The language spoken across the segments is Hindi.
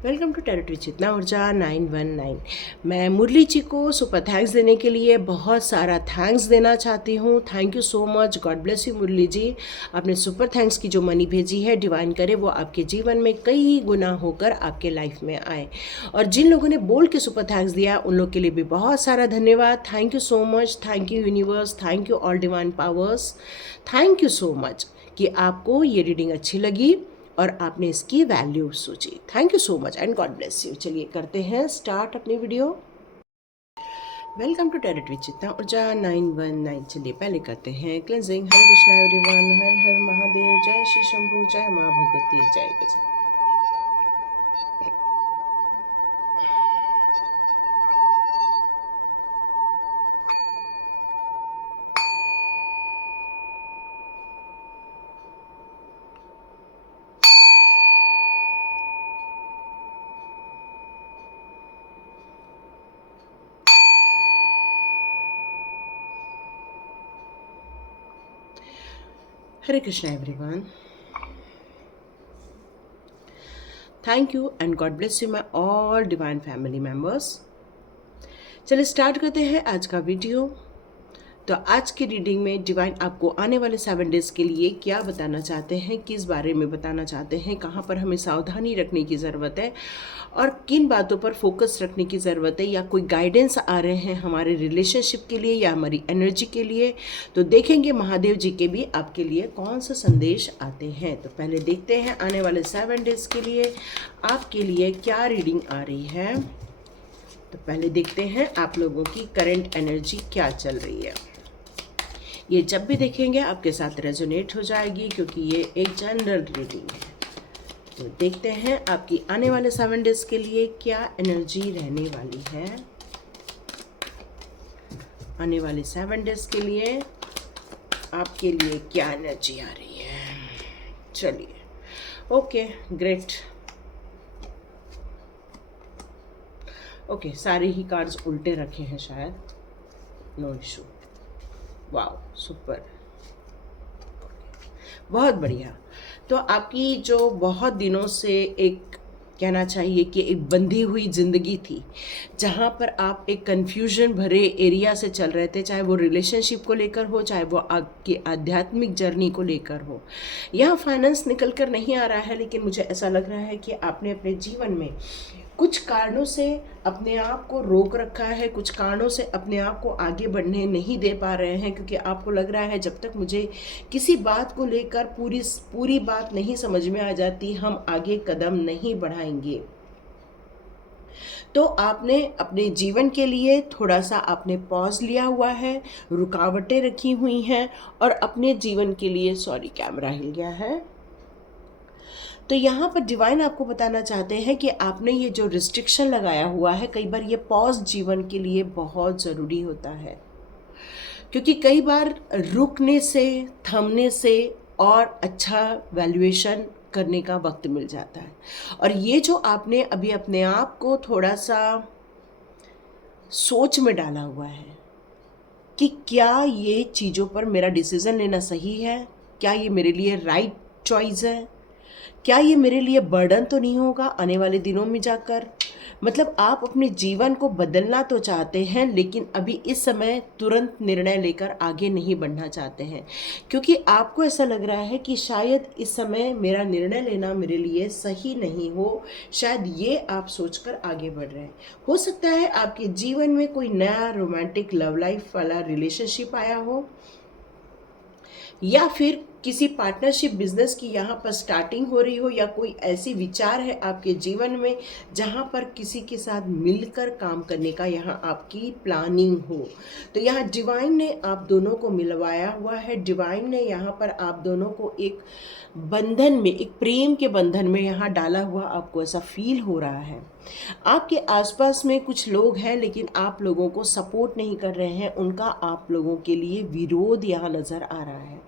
वेलकम टू टेरिटरी चेतना ऊर्जा 919। मैं मुरली जी को सुपर थैंक्स देने के लिए बहुत सारा थैंक्स देना चाहती हूँ। Thank you so much, God bless you Murli ji. आपने सुपर थैंक्स की जो मनी भेजी है, डिवाइन करे वो आपके जीवन में कई गुना होकर आपके लाइफ में आए। और जिन लोगों ने बोल के सुपर थैंक्स दिया उन लोग के लिए भी बहुत सारा धन्यवाद। Thank you so much, thank you universe, thank you all divine powers, thank you so much कि आपको ये रीडिंग अच्छी लगी और आपने इसकी value Sochi. Thank you so much and God bless you. चलिए करते हैं स्टार्ट अपनी वीडियो। वेलकम टू टेरिटरी चित्ता ऊर्जा 919। चलिए पहले करते हैं क्लेंजिंग। हरे कृष्णा एवरीवन, हर हर महादेव, जय श्री शंभू, जय माँ भगवती, जय Gaj. Hare Krishna everyone, thank you and God bless you my all divine family members. चलिए स्टार्ट करते हैं आज का वीडियो। तो आज की रीडिंग में डिवाइन आपको आने वाले 7 डेज के लिए क्या बताना चाहते हैं, किस बारे में बताना चाहते हैं, कहाँ पर हमें सावधानी रखने की ज़रूरत है और किन बातों पर फोकस रखने की ज़रूरत है, या कोई गाइडेंस आ रहे हैं हमारे रिलेशनशिप के लिए या हमारी एनर्जी के लिए। तो देखेंगे महादेव जी के भी आपके लिए कौन सा संदेश आते हैं। तो पहले देखते हैं आने वाले 7 डेज के लिए आपके लिए क्या रीडिंग आ रही है। तो पहले देखते हैं आप लोगों की करंट एनर्जी क्या चल रही है। ये जब भी देखेंगे आपके साथ रेजोनेट हो जाएगी क्योंकि ये एक जनरल रीडिंग है। तो देखते हैं आपकी आने वाले 7 डेज के लिए क्या एनर्जी रहने वाली है। आने वाले 7 डेज के लिए आपके लिए क्या एनर्जी आ रही है। चलिए, ओके ग्रेट। ओके, सारे ही कार्ड्स उल्टे रखे हैं शायद, नो इशू। वाओ, सुपर, बहुत बढ़िया। तो आपकी जो बहुत दिनों से एक कहना चाहिए कि एक बंधी हुई ज़िंदगी थी, जहाँ पर आप एक कन्फ्यूजन भरे एरिया से चल रहे थे, चाहे वो रिलेशनशिप को लेकर हो, चाहे वो आपकी आध्यात्मिक जर्नी को लेकर हो। यहाँ फाइनेंस निकल कर नहीं आ रहा है, लेकिन मुझे ऐसा लग रहा है कि आपने अपने जीवन में कुछ कारणों से अपने आप को रोक रखा है, कुछ कारणों से अपने आप को आगे बढ़ने नहीं दे पा रहे हैं, क्योंकि आपको लग रहा है जब तक मुझे किसी बात को लेकर पूरी बात नहीं समझ में आ जाती, हम आगे कदम नहीं बढ़ाएंगे। तो आपने अपने जीवन के लिए थोड़ा सा आपने पॉज लिया हुआ है, रुकावटें रखी हुई हैं और अपने जीवन के लिए, सॉरी कैमरा हिल गया है। तो यहाँ पर डिवाइन आपको बताना चाहते हैं कि आपने ये जो रिस्ट्रिक्शन लगाया हुआ है, कई बार ये पॉज जीवन के लिए बहुत ज़रूरी होता है, क्योंकि कई बार रुकने से, थमने से और अच्छा वैल्यूएशन करने का वक्त मिल जाता है। और ये जो आपने अभी अपने आप को थोड़ा सा सोच में डाला हुआ है कि क्या ये चीज़ों पर मेरा डिसीज़न लेना सही है, क्या ये मेरे लिए राइट चॉइस है, क्या ये मेरे लिए बर्डन तो नहीं होगा आने वाले दिनों में जाकर। मतलब आप अपने जीवन को बदलना तो चाहते हैं, लेकिन अभी इस समय तुरंत निर्णय लेकर आगे नहीं बढ़ना चाहते हैं, क्योंकि आपको ऐसा लग रहा है कि शायद इस समय मेरा निर्णय लेना मेरे लिए सही नहीं हो। शायद ये आप सोचकर आगे बढ़ रहे हैं। हो सकता है आपके जीवन में कोई नया रोमांटिक लव लाइफ वाला रिलेशनशिप आया हो, या फिर किसी पार्टनरशिप बिजनेस की यहाँ पर स्टार्टिंग हो रही हो, या कोई ऐसी विचार है आपके जीवन में जहाँ पर किसी के साथ मिलकर काम करने का यहाँ आपकी प्लानिंग हो। तो यहाँ डिवाइन ने आप दोनों को मिलवाया हुआ है। डिवाइन ने यहाँ पर आप दोनों को एक बंधन में, एक प्रेम के बंधन में यहाँ डाला हुआ आपको ऐसा फील हो रहा है। आपके आसपास में कुछ लोग हैं, लेकिन आप लोगों को सपोर्ट नहीं कर रहे हैं, उनका आप लोगों के लिए विरोध यहाँ नज़र आ रहा है।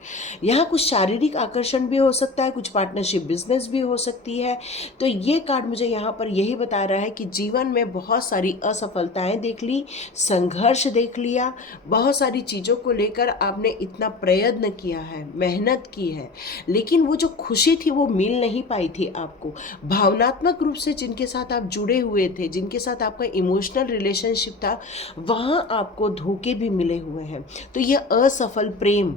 यहाँ कुछ कुछ शारीरिक आकर्षण भी हो सकता है, कुछ पार्टनरशिप बिजनेस भी हो सकती है। तो ये कार्ड मुझे यहाँ पर यही बता रहा है कि जीवन में बहुत सारी असफलताएं देख ली, संघर्ष देख लिया, बहुत सारी चीज़ों को लेकर आपने इतना प्रयत्न किया है, मेहनत की है, लेकिन वो जो खुशी थी वो मिल नहीं पाई थी आपको। भावनात्मक रूप से जिनके साथ आप जुड़े हुए थे, जिनके साथ आपका इमोशनल रिलेशनशिप था, वहाँ आपको धोखे भी मिले हुए हैं। तो ये असफल प्रेम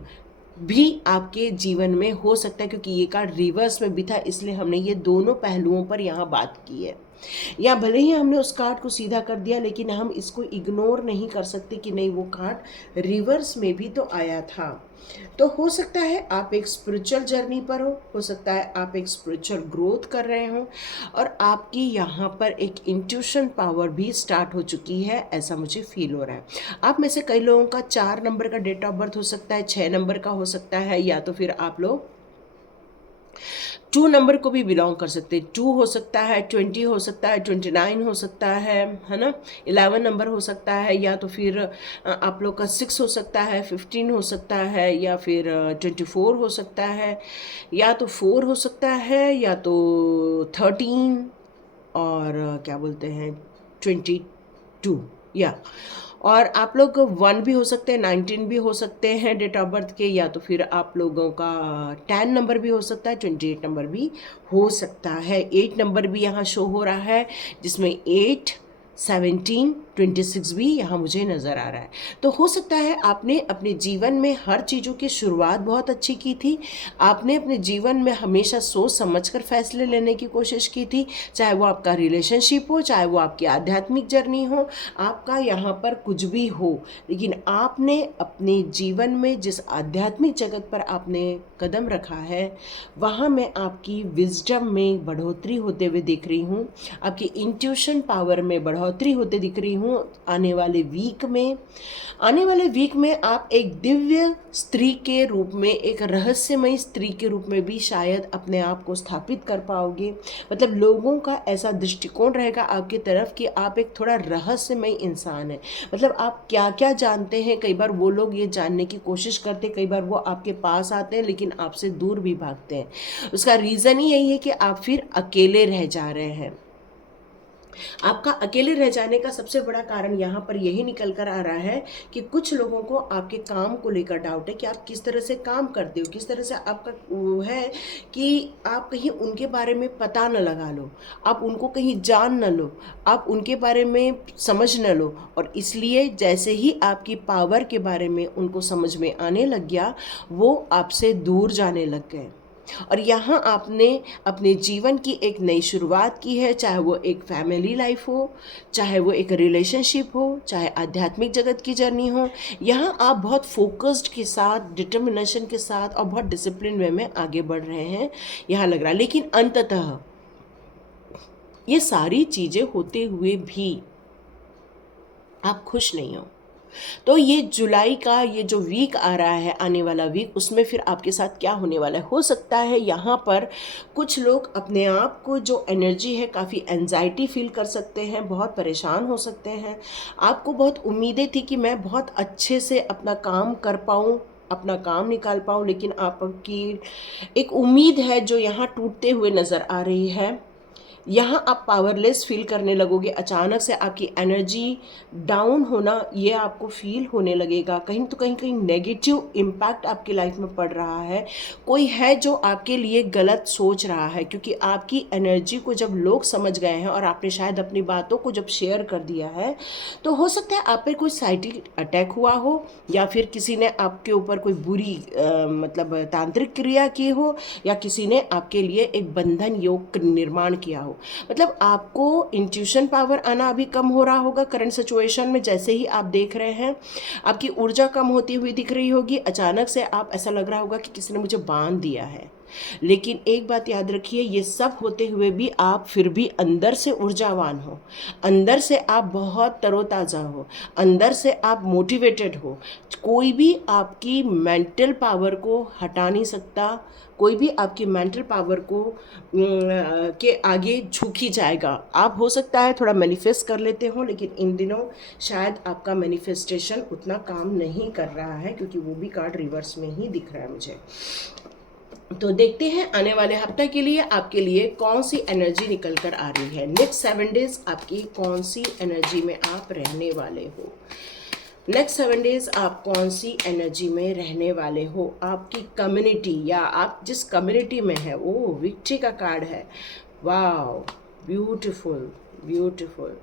भी आपके जीवन में हो सकता है, क्योंकि ये कार्ड रिवर्स में भी था, इसलिए हमने ये दोनों पहलुओं पर यहाँ बात की है। या भले ही हमने उस कार्ड को सीधा कर दिया, लेकिन हम इसको इग्नोर नहीं कर सकते कि नहीं, वो कार्ड रिवर्स में भी तो आया था। तो हो सकता है आप एक स्पिरिचुअल जर्नी पर हो सकता है आप एक स्पिरिचुअल ग्रोथ कर रहे हो, और आपकी यहाँ पर एक इंट्यूशन पावर भी स्टार्ट हो चुकी है, ऐसा मुझे फील हो रहा है। आप में से कई लोगों का 4 नंबर का डेट ऑफ बर्थ हो सकता है, 6 नंबर का हो सकता है, या तो फिर आप लोग 2 नंबर को भी बिलोंग कर सकते हैं। 2 हो सकता है, 20 हो सकता है, 29 हो सकता है ना, 11 नंबर हो सकता है, या तो फिर आप लोग का 6 हो सकता है, 15 हो सकता है, या फिर 24 हो सकता है, या तो 4 हो सकता है, या तो 13, और क्या बोलते हैं 22, या और आप लोग 1 भी हो सकते हैं, 19 भी हो सकते हैं डेट ऑफ बर्थ के, या तो फिर आप लोगों का 10 नंबर भी हो सकता है, 28 नंबर भी हो सकता है। 8 नंबर भी यहाँ शो हो रहा है, जिसमें 8, 17, 26 भी यहाँ मुझे नज़र आ रहा है। तो हो सकता है आपने अपने जीवन में हर चीज़ों की शुरुआत बहुत अच्छी की थी, आपने अपने जीवन में हमेशा सोच समझकर फैसले लेने की कोशिश की थी, चाहे वो आपका रिलेशनशिप हो, चाहे वो आपकी आध्यात्मिक जर्नी हो, आपका यहाँ पर कुछ भी हो, लेकिन आपने अपने जीवन में जिस आध्यात्मिक जगत पर आपने कदम रखा है, वहाँ मैं आपकी विजडम में बढ़ोतरी होते हुए दिख रही हूँ, आपकी इंट्यूशन पावर में बढ़ोतरी होते दिख रही हूँ। आने वाले वीक में आप एक दिव्य स्त्री के रूप में, एक रहस्यमयी स्त्री के रूप में भी शायद अपने आप को स्थापित कर पाओगे। मतलब लोगों का ऐसा दृष्टिकोण रहेगा आपकी तरफ कि आप एक थोड़ा रहस्यमयी इंसान है। मतलब आप क्या क्या जानते हैं, कई बार वो लोग ये जानने की कोशिश करते, कई बार वो आपके पास आते हैं लेकिन आपसे दूर भी भागते हैं। उसका रीज़न ही यही है कि आप फिर अकेले रह जा रहे हैं। आपका अकेले रह जाने का सबसे बड़ा कारण यहाँ पर यही निकल कर आ रहा है कि कुछ लोगों को आपके काम को लेकर डाउट है कि आप किस तरह से काम करते हो, किस तरह से आपका वो है कि आप कहीं उनके बारे में पता न लगा लो, आप उनको कहीं जान न लो, आप उनके बारे में समझ न लो, और इसलिए जैसे ही आपकी पावर के बारे में उनको समझ में आने लग गया, वो आपसे दूर जाने लग गए। और यहाँ आपने अपने जीवन की एक नई शुरुआत की है, चाहे वो एक फैमिली लाइफ हो, चाहे वो एक रिलेशनशिप हो, चाहे आध्यात्मिक जगत की जर्नी हो। यहाँ आप बहुत फोकस्ड के साथ, डिटर्मिनेशन के साथ और बहुत डिसिप्लिन वे में आगे बढ़ रहे हैं यहाँ लग रहा है। लेकिन अंततः ये सारी चीज़ें होते हुए भी आप खुश नहीं हो। तो ये जुलाई का ये जो वीक आ रहा है, आने वाला वीक, उसमें फिर आपके साथ क्या होने वाला है। हो सकता है यहाँ पर कुछ लोग अपने आप को जो एनर्जी है, काफ़ी एंजाइटी फील कर सकते हैं, बहुत परेशान हो सकते हैं। आपको बहुत उम्मीदें थी कि मैं बहुत अच्छे से अपना काम कर पाऊँ, अपना काम निकाल पाऊँ, लेकिन आपकी एक उम्मीद है जो यहाँ टूटते हुए नज़र आ रही है। यहाँ आप पावरलेस फील करने लगोगे, अचानक से आपकी एनर्जी डाउन होना ये आपको फील होने लगेगा। कहीं तो कहीं नेगेटिव इम्पैक्ट आपकी लाइफ में पड़ रहा है। कोई है जो आपके लिए गलत सोच रहा है, क्योंकि आपकी एनर्जी को जब लोग समझ गए हैं और आपने शायद अपनी बातों को जब शेयर कर दिया है, तो हो सकता है आप पर कोई साइटिक अटैक हुआ हो, या फिर किसी ने आपके ऊपर कोई बुरी मतलब तांत्रिक क्रिया की हो, या किसी ने आपके लिए एक बंधन योग निर्माण किया हो। मतलब आपको इंट्यूशन पावर आना अभी कम हो रहा होगा करंट सिचुएशन में। जैसे ही आप देख रहे हैं, आपकी ऊर्जा कम होती हुई दिख रही होगी। अचानक से आप ऐसा लग रहा होगा कि किसी ने मुझे बांध दिया है। लेकिन एक बात याद रखिए, ये सब होते हुए भी आप फिर भी अंदर से ऊर्जावान हो, अंदर से आप बहुत तरोताज़ा हो, अंदर से आप मोटिवेटेड हो। कोई भी आपकी मेंटल पावर को हटा नहीं सकता, कोई भी आपकी मेंटल पावर को के आगे झुक ही जाएगा। आप हो सकता है थोड़ा मैनिफेस्ट कर लेते हो, लेकिन इन दिनों शायद आपका मैनिफेस्टेशन उतना काम नहीं कर रहा है, क्योंकि वो भी कार्ड रिवर्स में ही दिख रहा है मुझे। तो देखते हैं आने वाले हफ्ते के लिए आपके लिए कौन सी एनर्जी निकल कर आ रही है। नेक्स्ट 7 डेज आपकी कौन सी एनर्जी में आप रहने वाले हो। नेक्स्ट 7 डेज आप कौन सी एनर्जी में रहने वाले हो। आपकी कम्युनिटी या आप जिस कम्युनिटी में है, वो विक्ट्री का कार्ड है। Wow, beautiful beautiful.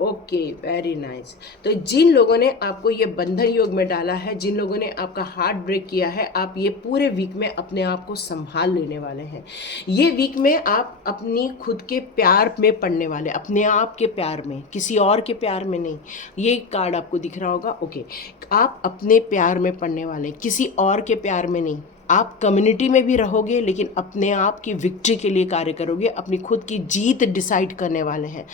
Okay, very nice. तो जिन लोगों ने आपको ये बंधन योग में डाला है, जिन लोगों ने आपका हार्ट ब्रेक किया है, आप ये पूरे वीक में अपने आप को संभाल लेने वाले हैं। ये वीक में आप अपनी खुद के प्यार में पड़ने वाले, अपने आप के प्यार में, किसी और के प्यार में नहीं। ये कार्ड आपको दिख रहा होगा। ओके, आप अपने प्यार में पड़ने वाले, किसी और के प्यार में नहीं। आप कम्युनिटी में भी रहोगे लेकिन अपने आप की विक्ट्री के लिए कार्य करोगे, अपनी खुद की जीत डिसाइड करने वाले हैं।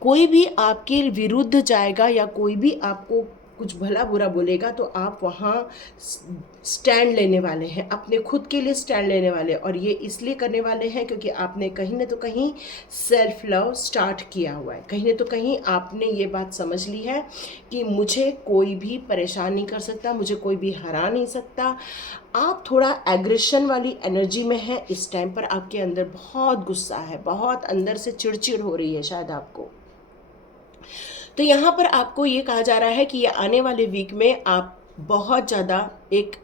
कोई भी आपके विरुद्ध जाएगा या कोई भी आपको कुछ भला बुरा बोलेगा तो आप वहाँ स्टैंड लेने वाले हैं, अपने खुद के लिए स्टैंड लेने वाले हैं। और ये इसलिए करने वाले हैं क्योंकि आपने कहीं ना तो कहीं सेल्फ लव स्टार्ट किया हुआ है। कहीं ना तो कहीं आपने ये बात समझ ली है कि मुझे कोई भी परेशान नहीं कर सकता, मुझे कोई भी हरा नहीं सकता। आप थोड़ा एग्रेशन वाली एनर्जी में हैं इस टाइम पर। आपके अंदर बहुत गुस्सा है, बहुत अंदर से चिड़चिड़ हो रही है शायद आपको। तो यहाँ पर आपको ये कहा जा रहा है कि ये आने वाले वीक में आप बहुत ज़्यादा एक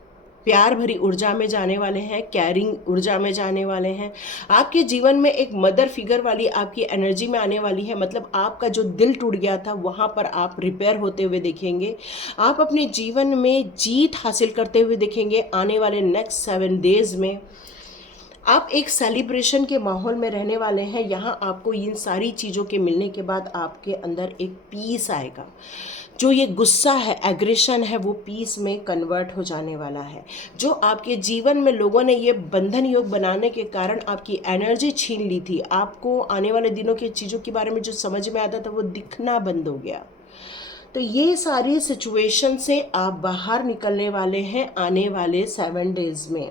प्यार भरी ऊर्जा में जाने वाले हैं, कैरिंग ऊर्जा में जाने वाले हैं। आपके जीवन में एक मदर फिगर वाली आपकी एनर्जी में आने वाली है। मतलब आपका जो दिल टूट गया था वहाँ पर आप रिपेयर होते हुए देखेंगे। आप अपने जीवन में जीत हासिल करते हुए देखेंगे आने वाले नेक्स्ट 7 डेज में। आप एक सेलिब्रेशन के माहौल में रहने वाले हैं। यहाँ आपको इन सारी चीज़ों के मिलने के बाद आपके अंदर एक पीस आएगा। जो ये गुस्सा है, एग्रेशन है, वो पीस में कन्वर्ट हो जाने वाला है। जो आपके जीवन में लोगों ने ये बंधन योग बनाने के कारण आपकी एनर्जी छीन ली थी, आपको आने वाले दिनों की चीज़ों के बारे में जो समझ में आता था वो दिखना बंद हो गया। तो ये सारी सिचुएशन से आप बाहर निकलने वाले हैं आने वाले 7 डेज में।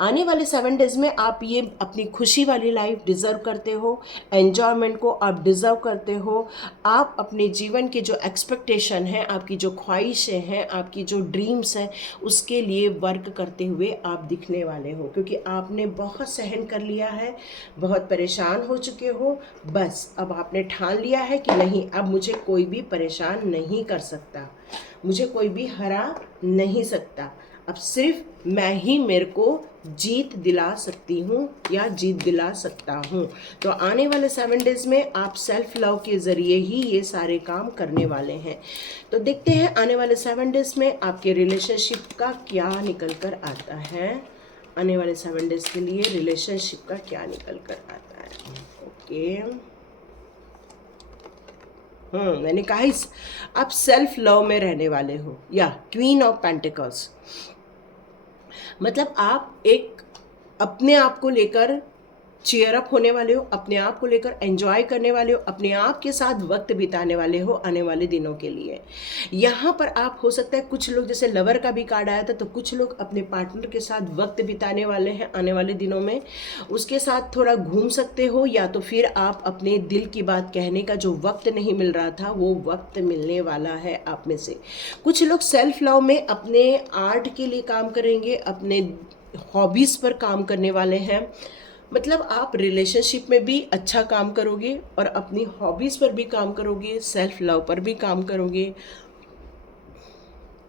आने वाले 7 डेज में आप ये अपनी खुशी वाली लाइफ डिज़र्व करते हो, एन्जॉयमेंट को आप डिज़र्व करते हो। आप अपने जीवन की जो एक्सपेक्टेशन है, आपकी जो ख्वाहिशें हैं, आपकी जो ड्रीम्स हैं, उसके लिए वर्क करते हुए आप दिखने वाले हो। क्योंकि आपने बहुत सहन कर लिया है, बहुत परेशान हो चुके हो। बस अब आपने ठान लिया है कि नहीं, अब मुझे कोई भी परेशान नहीं कर सकता, मुझे कोई भी हरा नहीं सकता। अब सिर्फ मैं ही मेरे को जीत दिला सकती हूँ या जीत दिला सकता हूँ। तो आने वाले 7 डेज में आप सेल्फ लव के ज़रिए ही ये सारे काम करने वाले हैं। तो देखते हैं आने वाले 7 डेज में आपके रिलेशनशिप का क्या निकल कर आता है। आने वाले 7 डेज के लिए रिलेशनशिप का क्या निकल कर आता है। ओके, मैंने कहा आप सेल्फ लव में रहने वाले हो। या क्वीन ऑफ पेंटिकल्स, मतलब आप एक अपने आप को लेकर चीयर अप होने वाले हो, अपने आप को लेकर एंजॉय करने वाले हो, अपने आप के साथ वक्त बिताने वाले हो आने वाले दिनों के लिए। यहाँ पर आप हो सकता है कुछ लोग, जैसे लवर का भी कार्ड आया था, तो कुछ लोग अपने पार्टनर के साथ वक्त बिताने वाले हैं आने वाले दिनों में। उसके साथ थोड़ा घूम सकते हो, या तो फिर आप अपने दिल की बात कहने का जो वक्त नहीं मिल रहा था वो वक्त मिलने वाला है आप में से। कुछ लोग सेल्फ लव में अपने आर्ट के लिए काम करेंगे, अपने हॉबीज़ पर काम करने वाले हैं। मतलब आप रिलेशनशिप में भी अच्छा काम करोगे और अपनी हॉबीज़ पर भी काम करोगे, सेल्फ लव पर भी काम करोगे।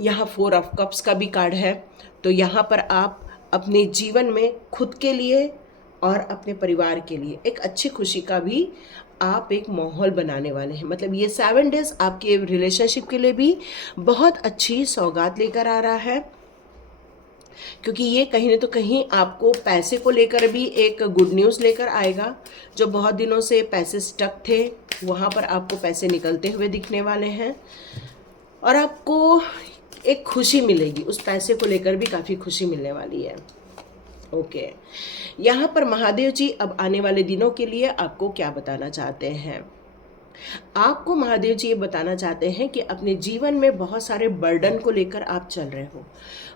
यहाँ 4 ऑफ कप्स का भी कार्ड है। तो यहाँ पर आप अपने जीवन में खुद के लिए और अपने परिवार के लिए एक अच्छी खुशी का भी आप एक माहौल बनाने वाले हैं। मतलब ये 7 डेज आपके रिलेशनशिप के लिए भी बहुत अच्छी सौगात लेकर आ रहा है। क्योंकि ये कहीं न तो कहीं आपको पैसे को लेकर भी एक गुड न्यूज़ लेकर आएगा। जो बहुत दिनों से पैसे स्टक थे, वहाँ पर आपको पैसे निकलते हुए दिखने वाले हैं और आपको एक खुशी मिलेगी। उस पैसे को लेकर भी काफ़ी खुशी मिलने वाली है। ओके, यहाँ पर महादेव जी अब आने वाले दिनों के लिए आपको क्या बताना चाहते हैं। आपको महादेव जी ये बताना चाहते हैं कि अपने जीवन में बहुत सारे बर्डन को लेकर आप चल रहे हो,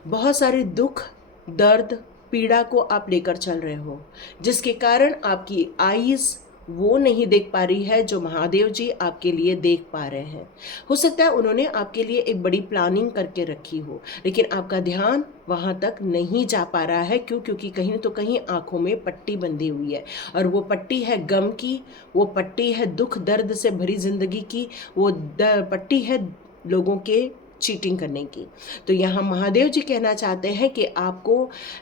बहुत सारे दुख, दर्द, पीड़ा को आप लेकर चल रहे हो, जिसके कारण आपकी आईज वो नहीं देख पा रही है जो महादेव जी आपके लिए देख पा रहे हैं। हो सकता है उन्होंने आपके लिए एक बड़ी प्लानिंग करके रखी हो, लेकिन आपका ध्यान वहाँ तक नहीं जा पा रहा है। क्यों? क्योंकि कहीं तो कहीं आंखों में पट्टी बंधी हुई है, और वो पट्टी है गम की, वो पट्टी है दुख दर्द से भरी जिंदगी की, वो पट्टी है लोगों के चीटिंग करने की। तो यहाँ महादेव जी कहना चाहते हैं कि आपको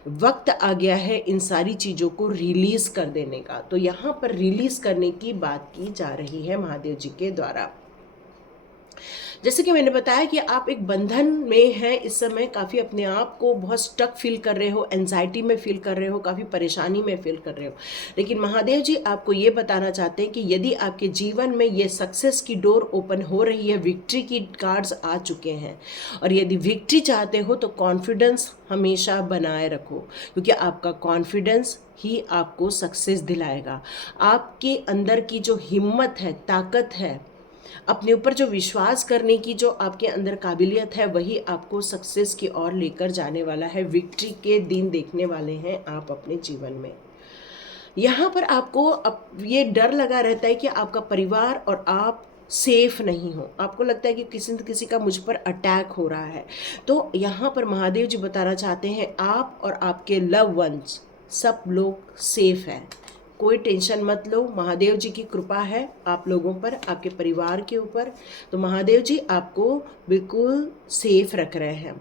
वक्त आ गया है इन सारी चीज़ों को रिलीज कर देने का। तो यहाँ पर रिलीज करने की बात की जा रही है महादेव जी के द्वारा। जैसे कि मैंने बताया कि आप एक बंधन में हैं इस समय, काफ़ी अपने आप को बहुत स्टक फील कर रहे हो, एंजाइटी में फील कर रहे हो, काफ़ी परेशानी में फील कर रहे हो। लेकिन महादेव जी आपको ये बताना चाहते हैं कि यदि आपके जीवन में ये सक्सेस की डोर ओपन हो रही है, विक्ट्री की कार्ड्स आ चुके हैं, और यदि विक्ट्री चाहते हो तो कॉन्फिडेंस हमेशा बनाए रखो, क्योंकि आपका कॉन्फिडेंस ही आपको सक्सेस दिलाएगा। आपके अंदर की जो हिम्मत है, ताकत है, अपने ऊपर जो विश्वास करने की जो आपके अंदर काबिलियत है, वही आपको सक्सेस की ओर लेकर जाने वाला है। विक्ट्री के दिन देखने वाले हैं आप अपने जीवन में। यहाँ पर आपको अब ये डर लगा रहता है कि आपका परिवार और आप सेफ नहीं हो, आपको लगता है कि किसी न किसी का मुझ पर अटैक हो रहा है। तो यहाँ पर महादेव जी बताना चाहते हैं आप और आपके लव वंस सब लोग सेफ हैं, कोई टेंशन मत लो। महादेव जी की कृपा है आप लोगों पर, आपके परिवार के ऊपर। तो महादेव जी आपको बिल्कुल सेफ रख रहे हैं।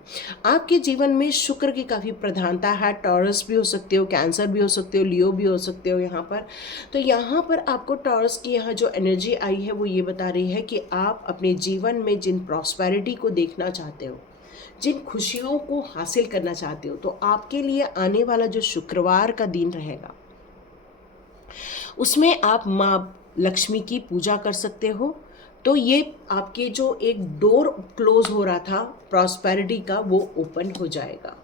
आपके जीवन में शुक्र की काफ़ी प्रधानता है। टॉरस भी हो सकते हो, कैंसर भी हो सकते हो, लियो भी हो सकते हो यहाँ पर। तो यहाँ पर आपको टॉरस की यहाँ जो एनर्जी आई है वो ये बता रही है कि आप अपने जीवन में जिन प्रॉस्पेरिटी को देखना चाहते हो, जिन खुशियों को हासिल करना चाहते हो, तो आपके लिए आने वाला जो शुक्रवार का दिन रहेगा उसमें आप माँ लक्ष्मी की पूजा कर सकते हो। तो ये आपके जो एक डोर क्लोज हो रहा था प्रॉस्पेरिटी का, वो ओपन हो जाएगा।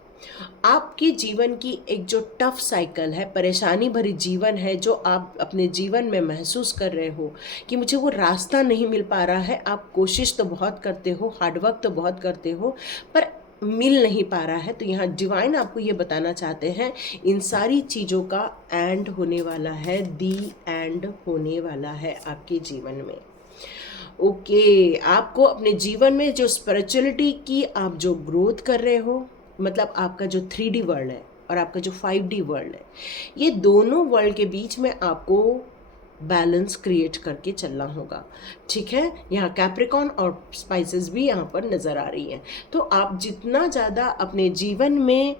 आपके जीवन की एक जो टफ साइकिल है, परेशानी भरी जीवन है, जो आप अपने जीवन में महसूस कर रहे हो कि मुझे वो रास्ता नहीं मिल पा रहा है। आप कोशिश तो बहुत करते हो, हार्डवर्क तो बहुत करते हो, पर मिल नहीं पा रहा है। तो यहाँ डिवाइन आपको ये बताना चाहते हैं इन सारी चीज़ों का एंड होने वाला है, दी एंड होने वाला है आपके जीवन में। ओके, आपको अपने जीवन में जो स्पिरिचुअलिटी की आप जो ग्रोथ कर रहे हो, मतलब आपका जो 3D वर्ल्ड है और आपका जो 5D वर्ल्ड है, ये दोनों वर्ल्ड के बीच में आपको बैलेंस क्रिएट करके चलना होगा। ठीक है, यहाँ कैप्रिकॉन और स्पाइसेस भी यहाँ पर नज़र आ रही हैं। तो आप जितना ज़्यादा अपने जीवन में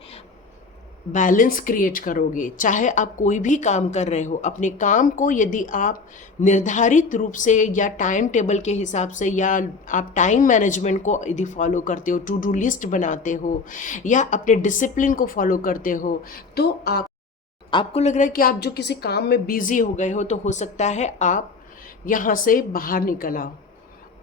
बैलेंस क्रिएट करोगे, चाहे आप कोई भी काम कर रहे हो, अपने काम को यदि आप निर्धारित रूप से या टाइम टेबल के हिसाब से, या आप टाइम मैनेजमेंट को यदि फॉलो करते हो, टू डू लिस्ट बनाते हो, या अपने डिसिप्लिन को फॉलो करते हो, तो आपको लग रहा है कि आप जो किसी काम में बिजी हो गए हो, तो हो सकता है आप यहाँ से बाहर निकल आओ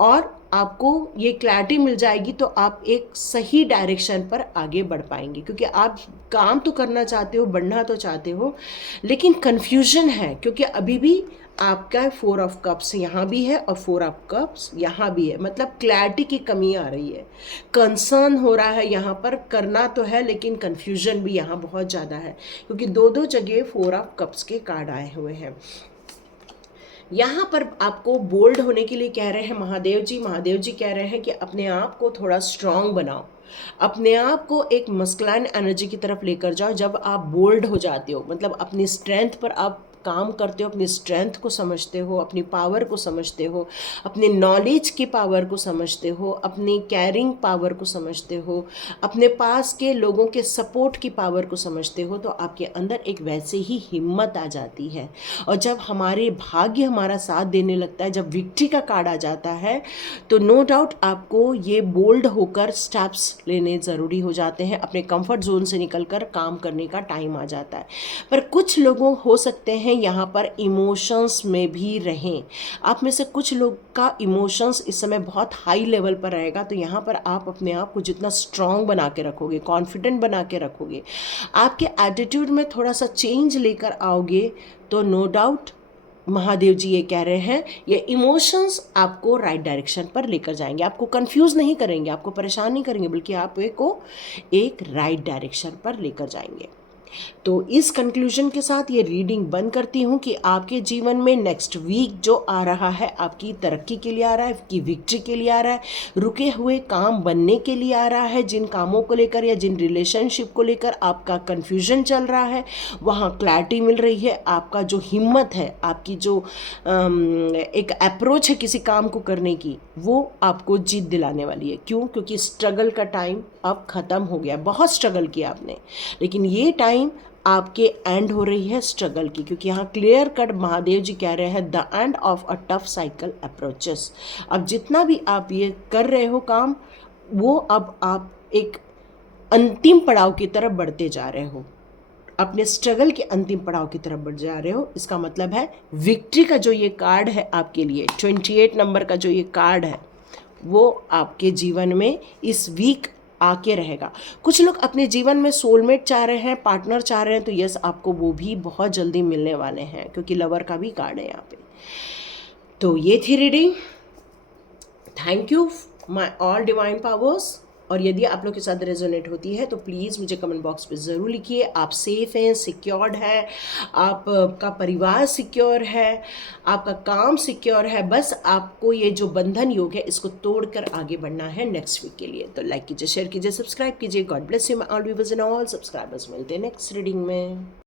और आपको ये क्लैरिटी मिल जाएगी, तो आप एक सही डायरेक्शन पर आगे बढ़ पाएंगे। क्योंकि आप काम तो करना चाहते हो, बढ़ना तो चाहते हो, लेकिन कन्फ्यूजन है, क्योंकि अभी भी आपका 4 ऑफ कप्स यहाँ भी है और 4 ऑफ कप्स यहाँ भी है। मतलब क्लैरिटी की कमी आ रही है, कंसर्न हो रहा है। यहाँ पर करना तो है, लेकिन कन्फ्यूजन भी यहाँ बहुत ज़्यादा है, क्योंकि दो जगह 4 ऑफ कप्स के कार्ड आए हुए हैं। यहाँ पर आपको बोल्ड होने के लिए कह रहे हैं महादेव जी। महादेव जी कह रहे हैं कि अपने आप को थोड़ा स्ट्रांग बनाओ, अपने आप को एक मस्कुलाइन एनर्जी की तरफ लेकर जाओ। जब आप बोल्ड हो जाते हो, मतलब अपनी स्ट्रेंथ पर आप काम करते हो, अपनी स्ट्रेंथ को समझते हो, अपनी पावर को समझते हो, अपने नॉलेज की पावर को समझते हो, अपनी कैरिंग पावर को समझते हो, अपने पास के लोगों के सपोर्ट की पावर को समझते हो, तो आपके अंदर एक वैसे ही हिम्मत आ जाती है। और जब हमारे भाग्य हमारा साथ देने लगता है, जब विक्ट्री का कार्ड आ जाता है, तो नो डाउट आपको ये बोल्ड होकर स्टेप्स लेने ज़रूरी हो जाते हैं। अपने कंफर्ट जोन से निकलकर काम करने का टाइम आ जाता है। पर कुछ लोगों हो सकते हैं यहाँ पर इमोशंस में भी रहें। आप में से कुछ लोग का इमोशंस इस समय बहुत हाई लेवल पर रहेगा। तो यहाँ पर आप अपने आप को जितना स्ट्रांग बना के रखोगे, कॉन्फिडेंट बना के रखोगे, आपके एटीट्यूड में थोड़ा सा चेंज लेकर आओगे, तो नो डाउट महादेव जी ये कह रहे हैं, ये इमोशंस आपको राइट डायरेक्शन पर लेकर जाएंगे। आपको कंफ्यूज नहीं करेंगे, आपको परेशान नहीं करेंगे, बल्कि आप को एक राइट डायरेक्शन पर लेकर जाएंगे। तो इस कंक्लूजन के साथ ये रीडिंग बंद करती हूँ कि आपके जीवन में नेक्स्ट वीक जो आ रहा है आपकी तरक्की के लिए आ रहा है, आपकी विक्ट्री के लिए आ रहा है, रुके हुए काम बनने के लिए आ रहा है। जिन कामों को लेकर या जिन रिलेशनशिप को लेकर आपका कन्फ्यूजन चल रहा है वहाँ क्लैरिटी मिल रही है। आपका जो हिम्मत है, आपकी जो एक अप्रोच है किसी काम को करने की, वो आपको जीत दिलाने वाली है। क्यों? क्योंकि स्ट्रगल का टाइम अब ख़त्म हो गया। बहुत स्ट्रगल किया आपने, लेकिन ये टाइम आपके एंड हो रही है स्ट्रगल की, क्योंकि यहाँ क्लियर कट महादेव जी कह रहे हैं the end of a tough cycle approaches. अब जितना भी आप ये कर रहे हो काम, वो अब आप एक अंतिम पड़ाव की तरफ बढ़ते जा रहे हो, अपने स्ट्रगल के अंतिम पड़ाव की तरफ बढ़ जा रहे हो। इसका मतलब है विक्ट्री का जो ये कार्ड है आपके लिए, 28 नंबर का जो ये कार्ड है, वो आपके जीवन में इस वीक आके रहेगा। कुछ लोग अपने जीवन में सोलमेट चाह रहे हैं, पार्टनर चाह रहे हैं, तो यस आपको वो भी बहुत जल्दी मिलने वाले हैं, क्योंकि लवर का भी कार्ड है यहाँ पे। तो ये थी reading. Thank you my all divine powers. और यदि आप लोग के साथ रेजोनेट होती है तो प्लीज़ मुझे कमेंट बॉक्स पे ज़रूर लिखिए। आप सेफ़ हैं, सिक्योर्ड है, आपका परिवार सिक्योर है, आपका काम सिक्योर है। बस आपको ये जो बंधन योग है इसको तोड़कर आगे बढ़ना है नेक्स्ट वीक के लिए। तो लाइक कीजिए, शेयर कीजिए, सब्सक्राइब कीजिए। God bless you my all viewers and all subscribers. मिलते हैं नेक्स्ट रीडिंग में।